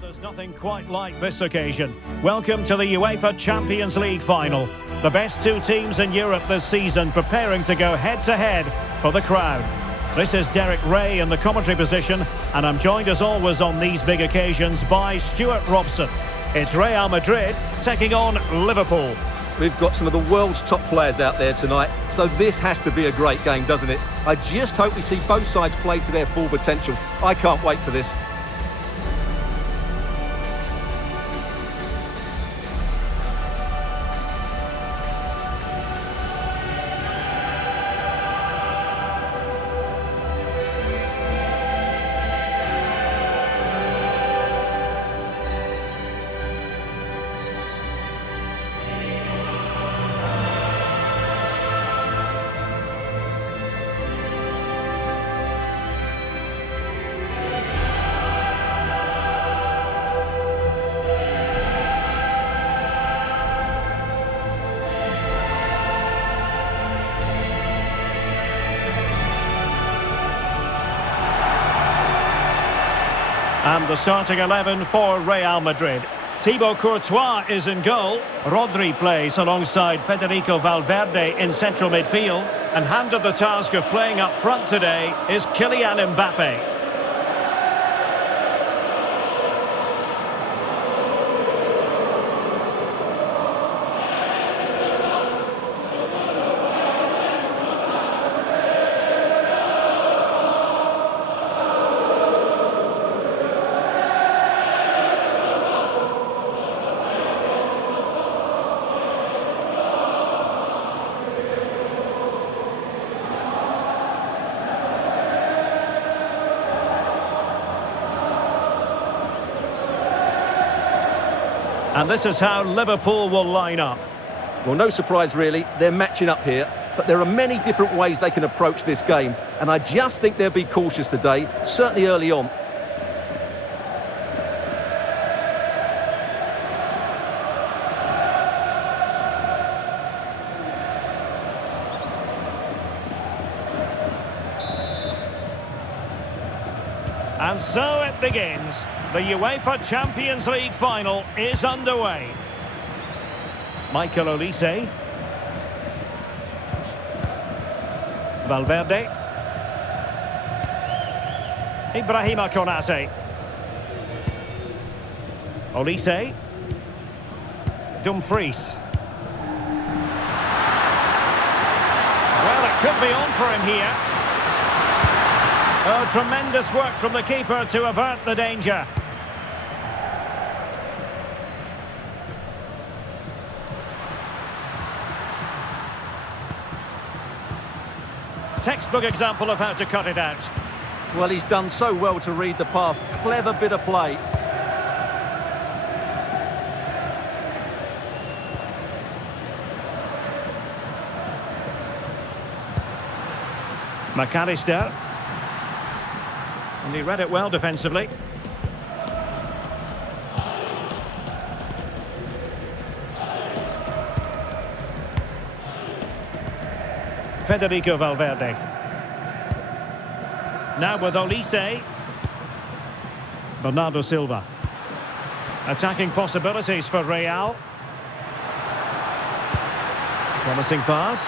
There's nothing quite like this occasion. Welcome to the UEFA Champions League final. The best two teams in Europe this season preparing to go head-to-head for the crown. This is Derek Ray in the commentary position, and I'm joined as always on these big occasions by Stuart Robson. It's Real Madrid taking on Liverpool. We've got some of the world's top players out there tonight, so this has to be a great game, doesn't it? I just hope we see both sides play to their full potential. I can't wait for this. And the starting 11 for Real Madrid. Thibaut Courtois is in goal. Rodri plays alongside Federico Valverde in central midfield. And handed the task of playing up front today is Kylian Mbappe. And this is how Liverpool will line up. Well, no surprise really, they're matching up here, but there are many different ways they can approach this game, and I just think they'll be cautious today, certainly early on. And so it begins. The UEFA Champions League final is underway. Michael Olise. Valverde. Ibrahima Konate. Olise. Dumfries. Well, it could be on for him here. Oh, tremendous work from the keeper to avert the danger. Textbook example of how to cut it out. Well, he's done so well to read the pass. Clever bit of play. McAllister. And he read it well defensively. Federico Valverde. Now with Olise. Bernardo Silva. Attacking possibilities for Real. Promising pass.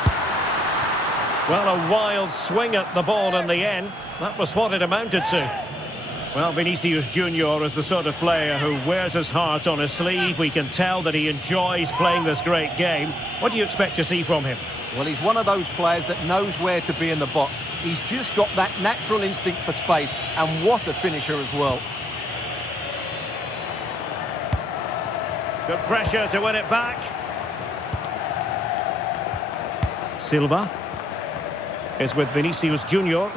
Well, a wild swing at the ball in the end. That was what it amounted to. Well, Vinicius Junior is the sort of player who wears his heart on his sleeve. We can tell that he enjoys playing this great game. What do you expect to see from him? Well, he's one of those players that knows where to be in the box. He's just got that natural instinct for space, and what a finisher as well. Good pressure to win it back. Silva is with Vinicius Junior.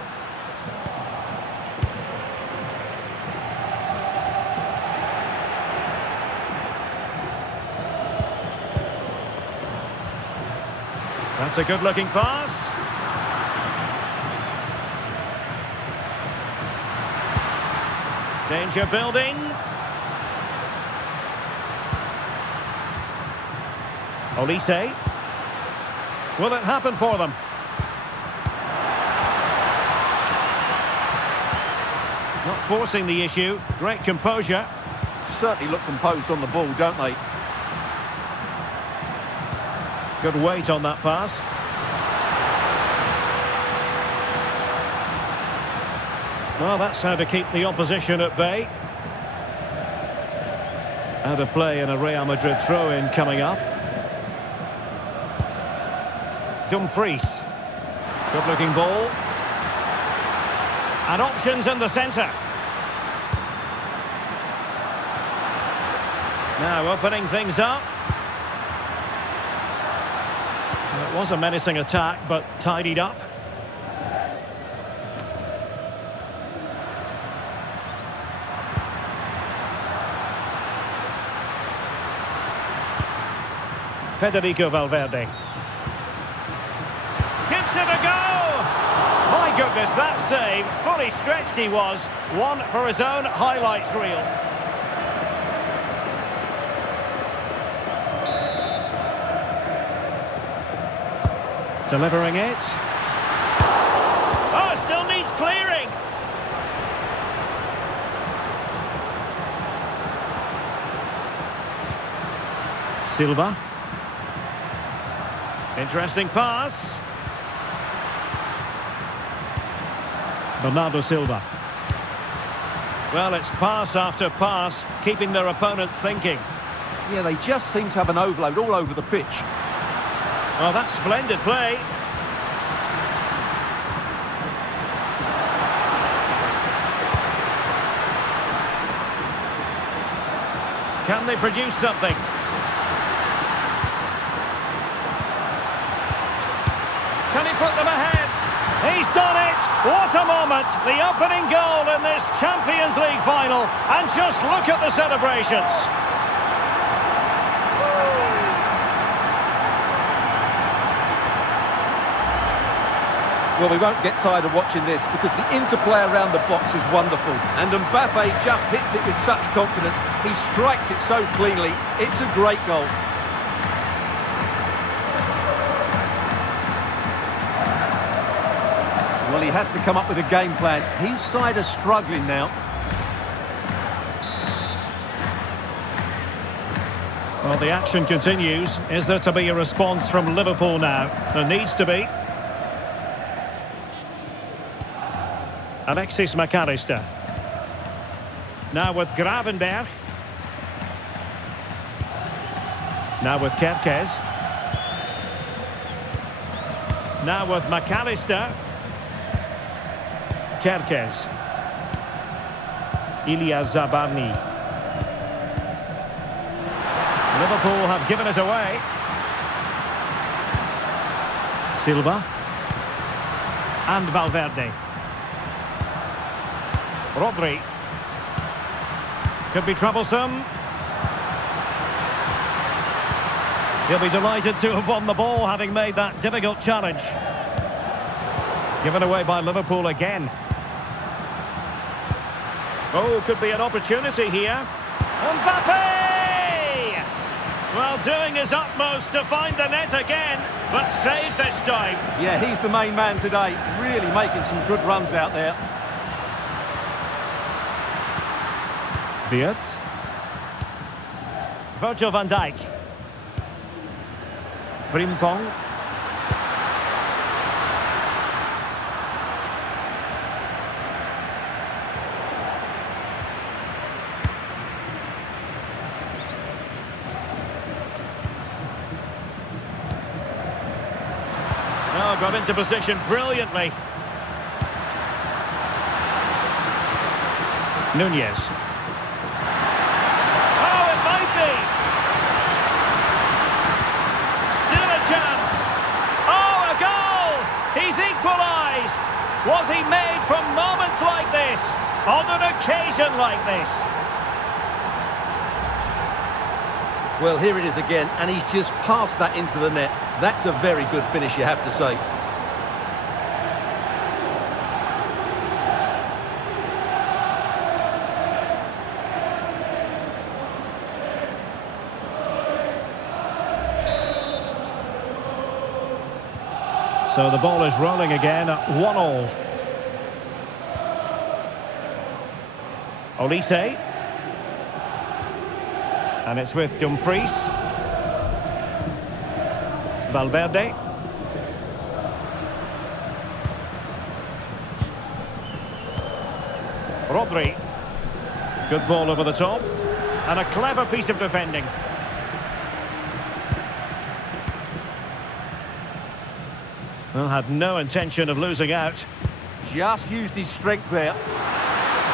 That's a good-looking pass. Danger building. Olise. Will it happen for them? Not forcing the issue. Great composure. certainly look composed on the ball, don't they? Good weight on that pass. Well, that's how to keep the opposition at bay. Out of play and a Real Madrid throw-in coming up. Dumfries. Good-looking ball. And options in the centre. Now opening things up. Well, it was a menacing attack, but tidied up. Federico Valverde. Gives it a go! My goodness, that save. Fully stretched he was. One for his own highlights reel. Delivering it. Oh, still needs clearing. Silva. Interesting pass. Bernardo Silva. Well, it's pass after pass, keeping their opponents thinking. Yeah, they just seem to have an overload all over the pitch. Oh, that's splendid play. Can they produce something? Can he put them ahead? He's done it! What a moment! The opening goal in this Champions League final. And just look at the celebrations. Well, we won't get tired of watching this because the interplay around the box is wonderful. And Mbappe just hits it with such confidence. He strikes it so cleanly. It's a great goal. Well, he has to come up with a game plan. His side are struggling now. Well, the action continues. Is there to be a response from Liverpool now? There needs to be. Alexis McAllister. Now with Gravenberg. Now with Kerkez. Now with McAllister. Kerkez. Ilya Zabarny. Liverpool have given it away. Silva. And Valverde. Rodri. Could be troublesome. He'll be delighted to have won the ball, having made that difficult challenge. Given away by Liverpool again. Oh, could be an opportunity here. Mbappe! Well, doing his utmost to find the net again, but saved this time. Yeah, he's the main man today. Really making some good runs out there. Wirtz. Virgil van Dijk. Frimpong. Oh, got into position brilliantly. Nunez. Was he made from moments like this, on an occasion like this? Well, here it is again, and he's just passed that into the net. That's a very good finish, you have to say. So the ball is rolling again at 1-1. Olise. And it's with Dumfries. Valverde. Rodri. Good ball over the top. And a clever piece of defending. Well, had no intention of losing out. Just used his strength there.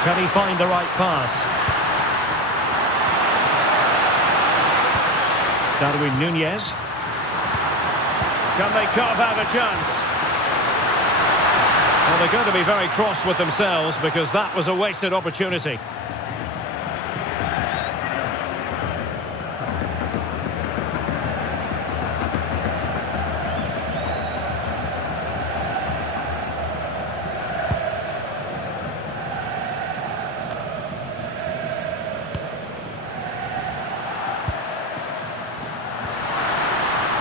Can he find the right pass? Darwin Núñez. Can they carve out a chance? Well, they're going to be very cross with themselves because that was a wasted opportunity.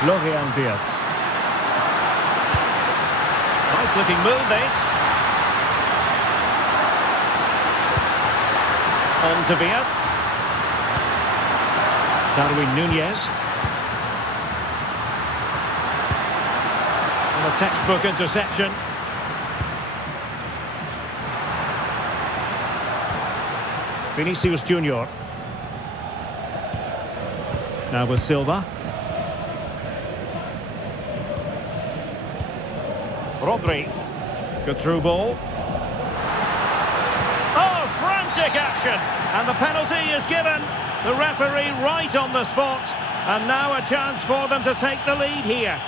Florian Wirtz. Nice looking move this. On to Wirtz. Darwin Núñez. And a textbook interception. Vinicius Junior. Now with Silva. Rodri. Good through ball. Oh, frantic action! And the penalty is given. The referee right on the spot. And now a chance for them to take the lead here.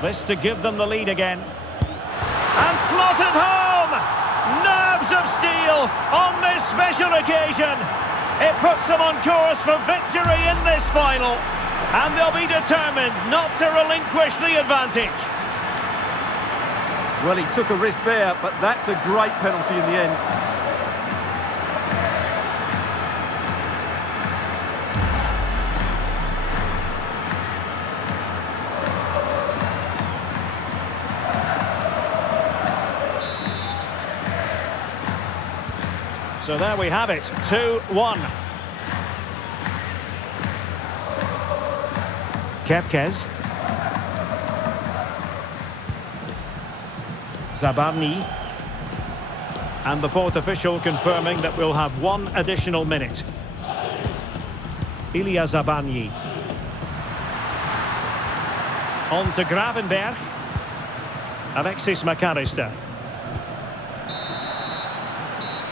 This to give them the lead again. And slotted home! Nerves of steel on this special occasion. It puts them on course for victory in this final. And they'll be determined not to relinquish the advantage. Well, he took a risk there, but that's a great penalty in the end. So there we have it, 2-1. Kepkes. Zabarni. And the fourth official confirming that we'll have one additional minute. Ilya Zabarni. On to Gravenberg. Alexis McAllister.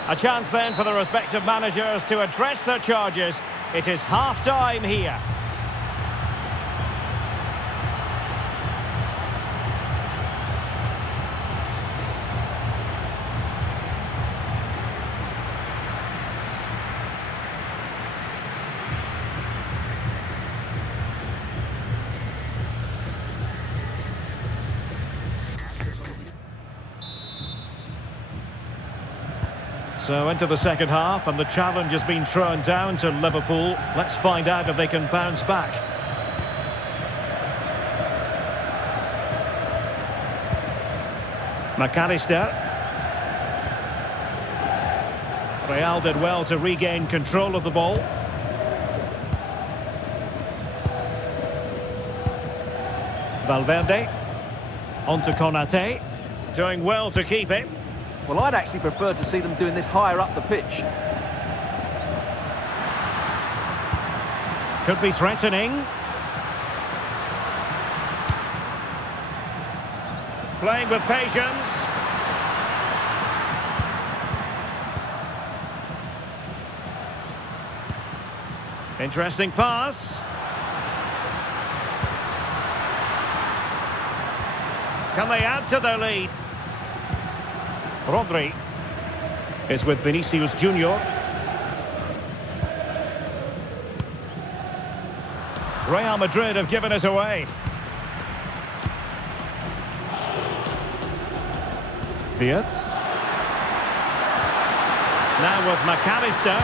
A chance then for the respective managers to address their charges. It is half-time here. So into the second half, and the challenge has been thrown down to Liverpool. Let's find out if they can bounce back. McAllister. Real did well to regain control of the ball. Valverde. On to Konate. Doing well to keep it. Well, I'd actually prefer to see them doing this higher up the pitch. Could be threatening. Playing with patience. Interesting pass. Can they add to their lead? Rodri is with Vinicius Junior. Real Madrid have given us away. Wirtz. Now with McAllister.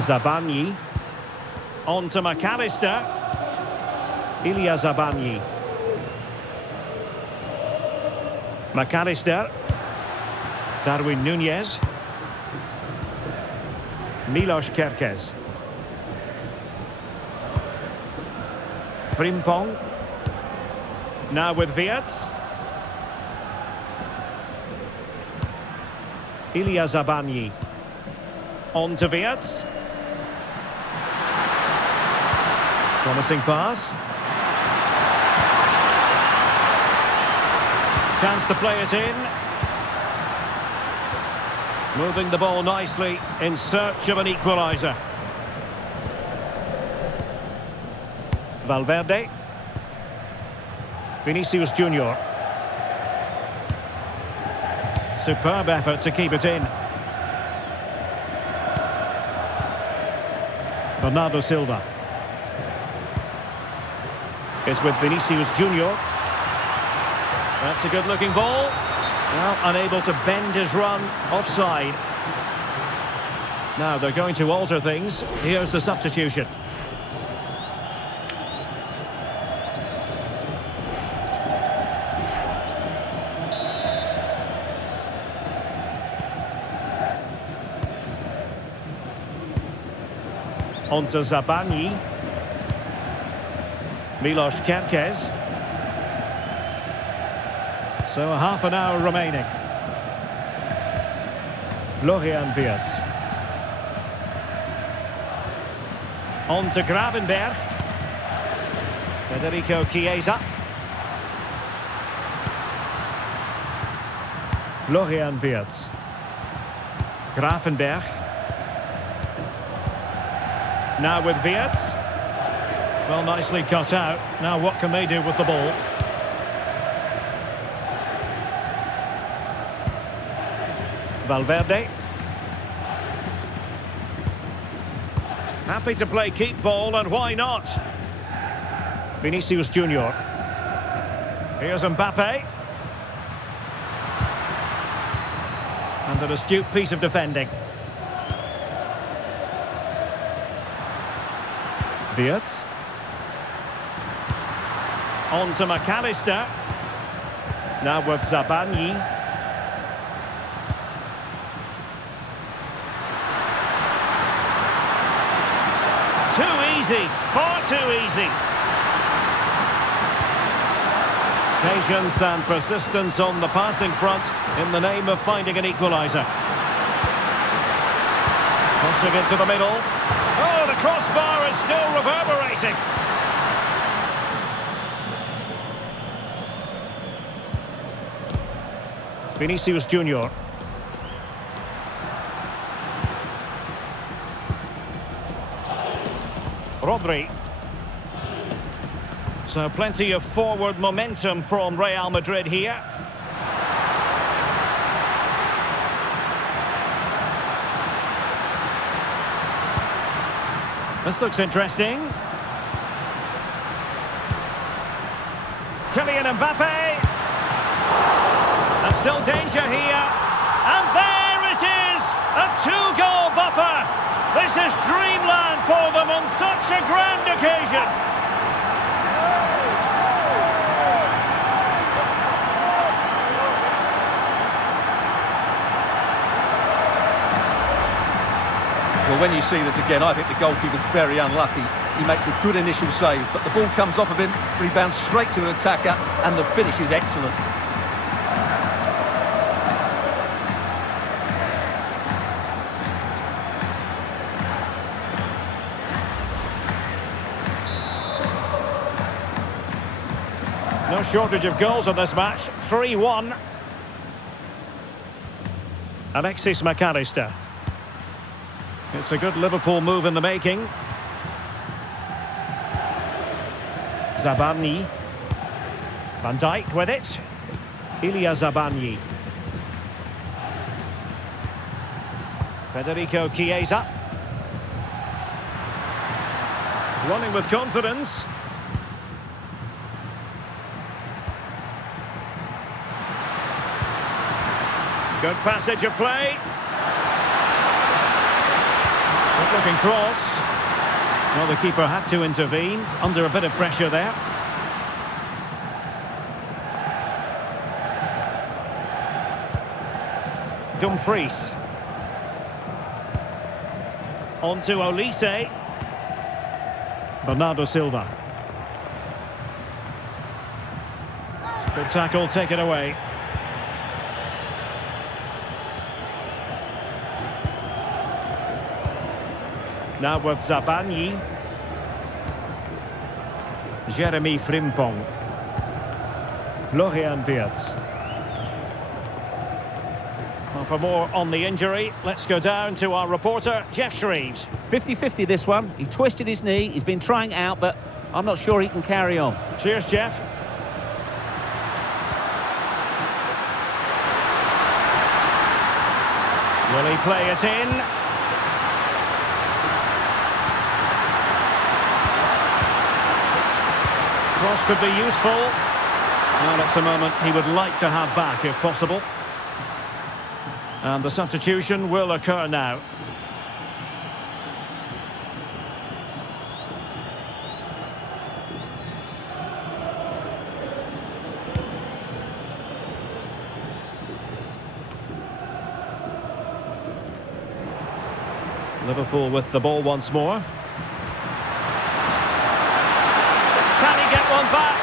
Zabanyi. On to McAllister. Ilya Zabanyi. McAllister. Darwin Nunez. Milos Kerkez. Frimpong. Now with Wirtz. Ilya Zabanyi. On to Wirtz. Promising pass. Chance to play it in. Moving the ball nicely in search of an equaliser. Valverde. Vinicius Junior. Superb effort to keep it in. Bernardo Silva. It's with Vinicius Junior. That's a good-looking ball. Well, unable to bend his run, offside. Now they're going to alter things. Here's the substitution. On to Zabanyi. Milos Kerkez. So a half an hour remaining. Florian Wirtz. On to Gravenberg. Federico Chiesa. Florian Wirtz. Gravenberg. Now with Wirtz. Well, nicely cut out. Now what can they do with the ball? Valverde. Happy to play keep ball, and why not? Vinicius Junior. Here's Mbappe. And an astute piece of defending. Wirtz. On to McAllister. Now with Zabanyi. Too easy, far too easy. Patience and persistence on the passing front in the name of finding an equaliser. Crossing into the middle. Oh, the crossbar is still reverberating. Vinicius Junior. Rodri. So plenty of forward momentum from Real Madrid here. This looks interesting. Kylian Mbappe. And still danger here. And there it is! A two-goal buffer! This is dreamland for them on such a grand occasion. Well, when you see this again, I think the goalkeeper's very unlucky. He makes a good initial save, but the ball comes off of him, rebounds straight to an attacker, and the finish is excellent. No shortage of goals in this match. 3-1. Alexis McAllister. It's a good Liverpool move in the making. Zabanyi. Van Dijk with it. Ilya Zabanyi. Federico Chiesa. Running with confidence. Good passage of play. Good-looking cross. Well, the keeper had to intervene, under a bit of pressure there. Dumfries. On to Olise. Bernardo Silva. Good tackle, take it away. Now with Zabani. Jeremy Frimpong. Florian Wirtz. Well, for more on the injury, let's go down to our reporter, Jeff Shreves. 50-50 this one. He twisted his knee. He's been trying it out, but I'm not sure he can carry on. Cheers, Jeff. Will he play it in? Cross could be useful. Well, that's a moment he would like to have back if possible. And the substitution will occur now. Liverpool with the ball once more. Can he get one back?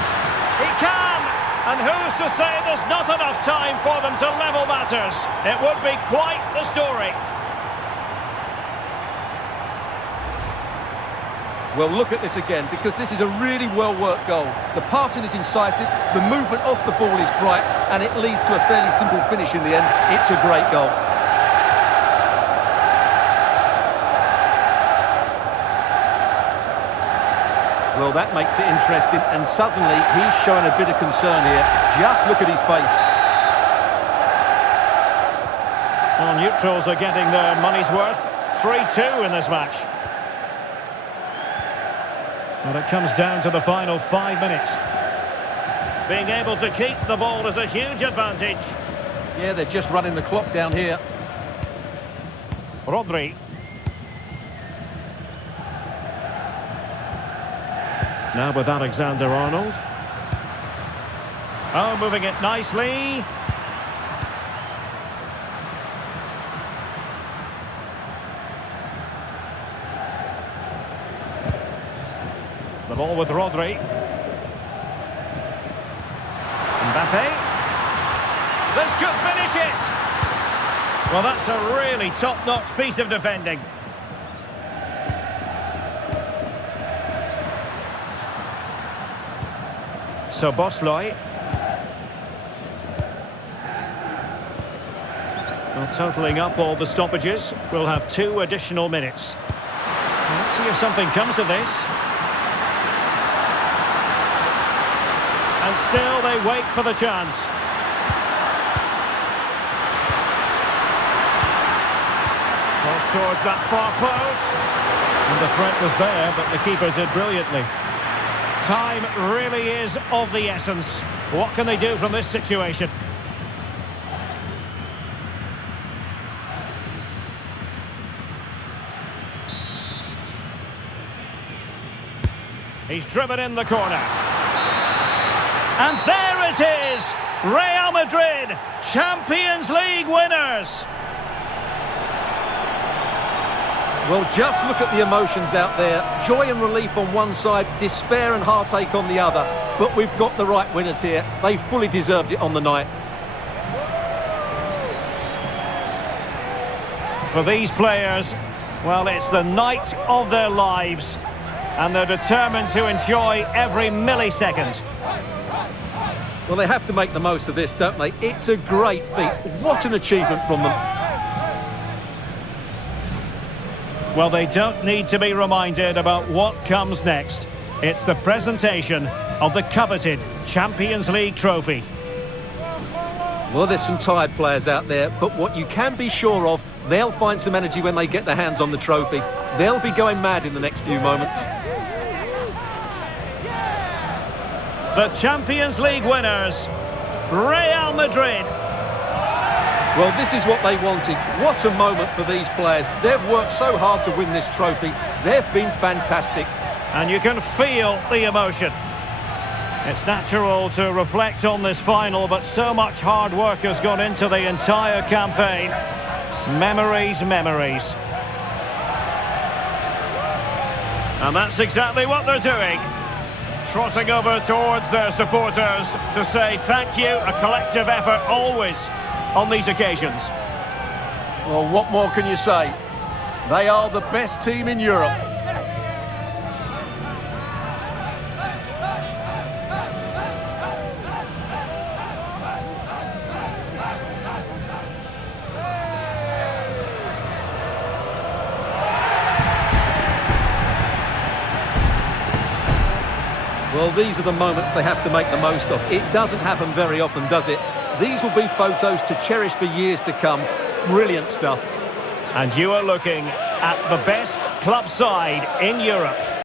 He can! And who's to say there's not enough time for them to level matters? It would be quite the story. Well, look at this again, because this is a really well-worked goal. The passing is incisive, the movement off the ball is bright, and it leads to a fairly simple finish in the end. It's a great goal. Well, that makes it interesting, and suddenly he's showing a bit of concern here. Just look at his face. Well, neutrals are getting their money's worth. 3-2 in this match. Well, it comes down to the final 5 minutes. Being able to keep the ball is a huge advantage. Yeah, they're just running the clock down here. Rodri. Now with Alexander-Arnold. Oh, moving it nicely. The ball with Rodri. Mbappe. This could finish it. Well, that's a really top-notch piece of defending. So Bosley. Well, totalling up all the stoppages, we'll have 2 additional minutes. Let's see if something comes of this. And still they wait for the chance. Cross towards that far post. And the threat was there, but the keeper did brilliantly. Time really is of the essence. What can they do from this situation? He's driven in the corner. And there it is! Real Madrid, Champions League winners! Well, just look at the emotions out there. Joy and relief on one side, despair and heartache on the other. But we've got the right winners here. They fully deserved it on the night. For these players, well, it's the night of their lives. And they're determined to enjoy every millisecond. Well, they have to make the most of this, don't they? It's a great feat. What an achievement from them. Well, they don't need to be reminded about what comes next. It's the presentation of the coveted Champions League trophy. Well, there's some tired players out there, but what you can be sure of, they'll find some energy when they get their hands on the trophy. They'll be going mad in the next few moments. The Champions League winners, Real Madrid. Well, this is what they wanted. What a moment for these players. They've worked so hard to win this trophy. They've been fantastic. And you can feel the emotion. It's natural to reflect on this final, but so much hard work has gone into the entire campaign. Memories, memories. And that's exactly what they're doing. Trotting over towards their supporters to say thank you, a collective effort always on these occasions. Well, what more can you say? They are the best team in Europe. Well, these are the moments they have to make the most of. It doesn't happen very often, does it? These will be photos to cherish for years to come. Brilliant stuff. And you are looking at the best club side in Europe.